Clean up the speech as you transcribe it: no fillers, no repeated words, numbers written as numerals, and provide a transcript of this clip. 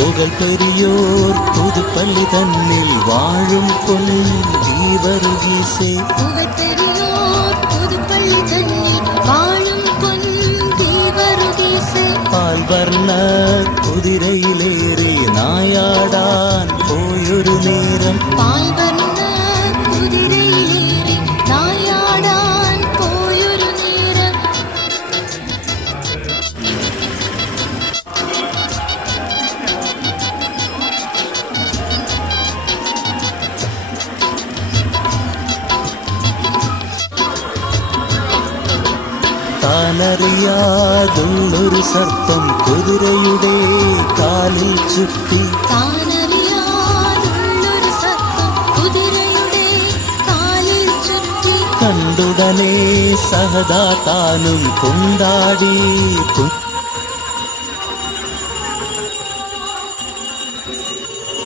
புகழ் பெரியோர் புதுப்பள்ளி தன்னில் வாழும் பொன் தீவருகீசே புகழ் பெரியோர் புதுப்பள்ளி தன்னில் வாழும் பொன் தீவருகீசே பால் வர்ண குதிரையிலேறி நாயாடான் போயொரு நேரம் பால் வர்ண குதிரையிலேறி நாயாடான் போயொரு நேரம் താനറിയാതുള്ളൊരു സർപ്പം കുതിരയുടെ കാലിൽ ചുറ്റി താനറിയാതുള്ളൊരു സർപ്പം കുതിരയുടെ കാലിൽ ചുറ്റി കണ്ടുടനെ സഹദാ താനും കൊണ്ടാടി